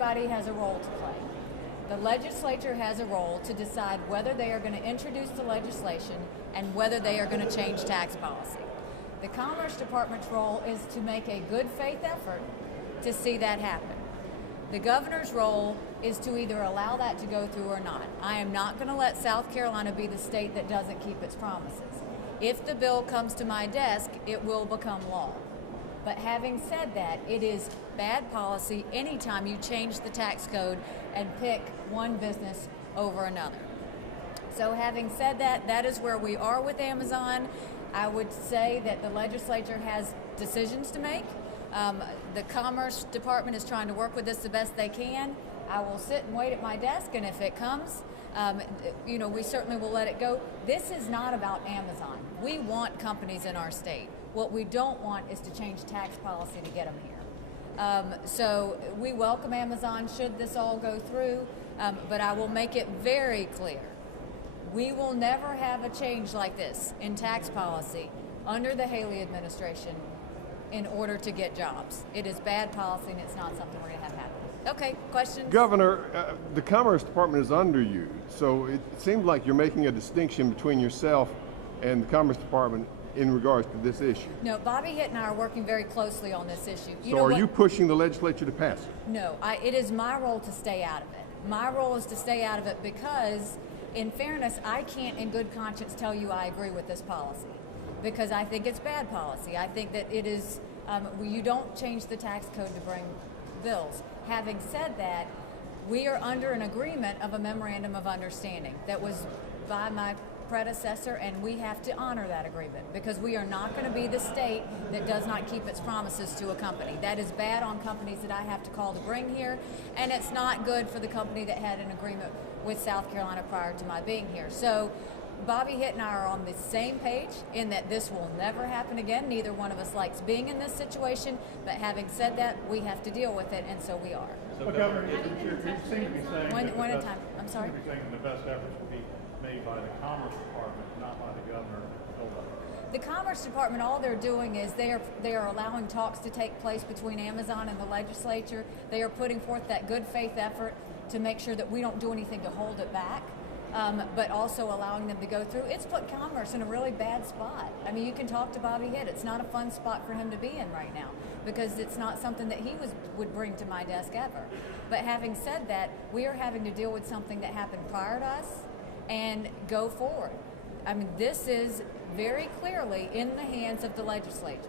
everybody has a role to play. The legislature has a role to decide whether they are going to introduce the legislation and whether they are going to change tax policy. The Commerce Department's role is to make a good faith effort to see that happen. The governor's role is to either allow that to go through or not. I am not going to let South Carolina be the state that doesn't keep its promises. If the bill comes to my desk, it will become law. But having said that, it is bad policy anytime you change the tax code and pick one business over another. So having said that, that is where we are with Amazon. I would say that the legislature has decisions to make. The Commerce Department is trying to work with this the best they can. I will sit and wait at my desk, and if it comes, we certainly will let it go. This is not about Amazon. We want companies in our state. What we don't want is to change tax policy to get them here. So we welcome Amazon should this all go through, but I will make it very clear. We will never have a change like this in tax policy under the Haley administration in order to get jobs. It is bad policy, and it's not something we're going to have happen. Okay, questions? Governor, the Commerce Department is under you, so it seems like you're making a distinction between yourself and the Commerce Department in regards to this issue. No, Bobby Hitt and I are working very closely on this issue. So are you pushing the legislature to pass it? No, it is my role to stay out of it. My role is to stay out of it because, in fairness, I can't in good conscience tell you I agree with this policy because I think it's bad policy. I think that it is, you don't change the tax code to bring bills. Having said that, we are under an agreement of a memorandum of understanding that was by my predecessor, and we have to honor that agreement because we are not going to be the state that does not keep its promises to a company. That is bad on companies that I have to call to bring here, and it's not good for the company that had an agreement with South Carolina prior to my being here. So Bobby Hitt and I are on the same page in that this will never happen again. Neither one of us likes being in this situation, but having said that, we have to deal with it, and so we are. So Governor, you seem to be saying one at a time. I'm sorry? You seem to be saying the best efforts will be made by the Commerce Department, not by the governor. The Commerce Department, all they're doing is they are allowing talks to take place between Amazon and the legislature. They are putting forth that good faith effort to make sure that we don't do anything to hold it back. But also allowing them to go through. It's put commerce in a really bad spot. I mean, you can talk to Bobby Hitt. It's not a fun spot for him to be in right now because it's not something that he would bring to my desk ever. But having said that, we are having to deal with something that happened prior to us and go forward. I mean, this is very clearly in the hands of the legislature.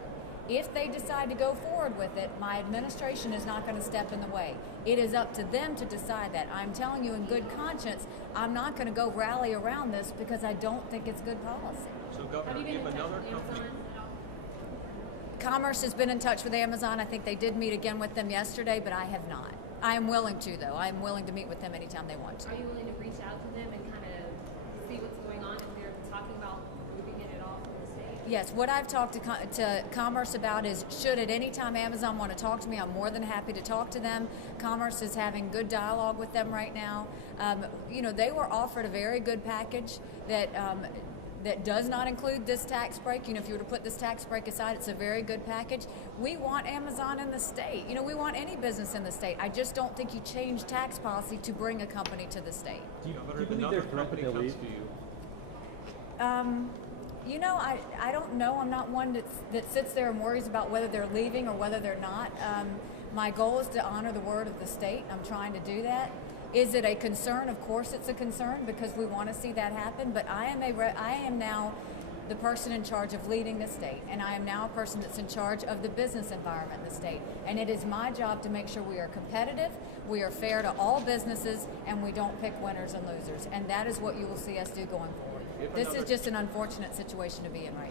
If they decide to go forward with it, my administration is not going to step in the way. It is up to them to decide that. I'm telling you in good conscience, I'm not going to go rally around this because I don't think it's good policy. So Governor, if another company... Commerce has been in touch with Amazon. I think they did meet again with them yesterday, but I have not. I am willing to, though. I am willing to meet with them anytime they want to. Are you willing to reach out to them and kind of see what's going on if they're talking about moving it all from the state? Yes, what I've talked to Commerce about is should at any time Amazon want to talk to me, I'm more than happy to talk to them. Commerce is having good dialogue with them right now. They were offered a very good package that does not include this tax break. If you were to put this tax break aside, it's a very good package. We want Amazon in the state. We want any business in the state. I just don't think you change tax policy to bring a company to the state. Do you believe another company comes to you? I don't know. I'm not one that sits there and worries about whether they're leaving or whether they're not. My goal is to honor the word of the state. I'm trying to do that. Is it a concern? Of course it's a concern because we want to see that happen, but I am now the person in charge of leading the state, and I am now a person that's in charge of the business environment in the state, and it is my job to make sure we are competitive, we are fair to all businesses, and we don't pick winners and losers, and that is what you will see us do going forward. This is just an unfortunate situation to be in right now.